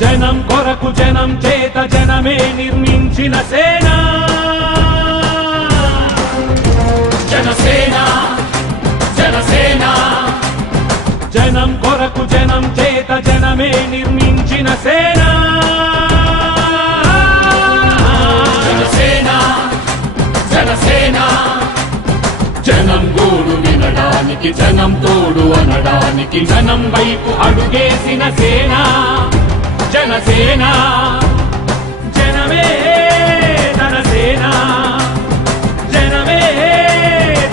జనం కొరకు జనం చేత జనమే నిర్మించిన సేన జనసేన జనసేన జనం కొరకు జనం చేత జనమే నిర్మించిన సేన జనసేన జనసేన జనం గోడు వినడానికి జనం తోడు అనడానికి జనం వైపు అడుగేసిన సేన జనసేన జనమే తన సేన జనమే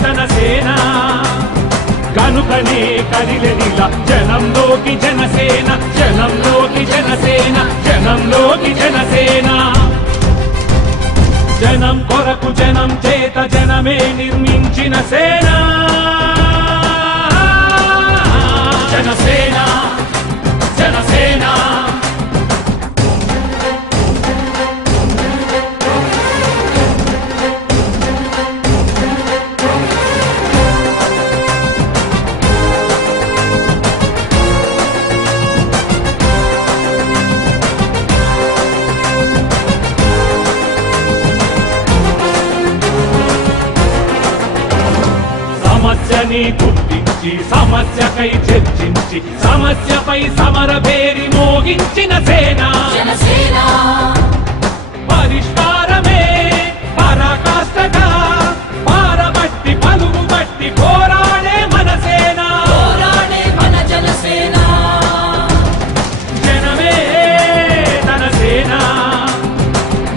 తన సేన కనుకనే కదిలెదిలా జనంలోకి జనసేన జనంలోకి జనసేన జనంలోకి జనసేన జనం కొరకు జనం చేత జనమే నిర్మించిన సేన జనసేన జనసేన సమస్యని గుర్తించి సమస్యకై చర్చించి సమస్యపై సమర పేరి మోగించిన సేన జనసేన పరిష్కారమే పరాకాష్ఠగా పారబట్టి పలుగు బట్టి పోరాడే మన సేన పోరాడే మన జనసేన జనమే తన సేన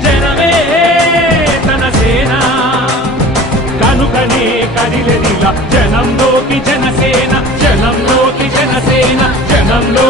జనమే తన సేన కనుకనే కదిలెదిలా జనంలోకి జనసేన జనంలోకి జనసేన జనంలో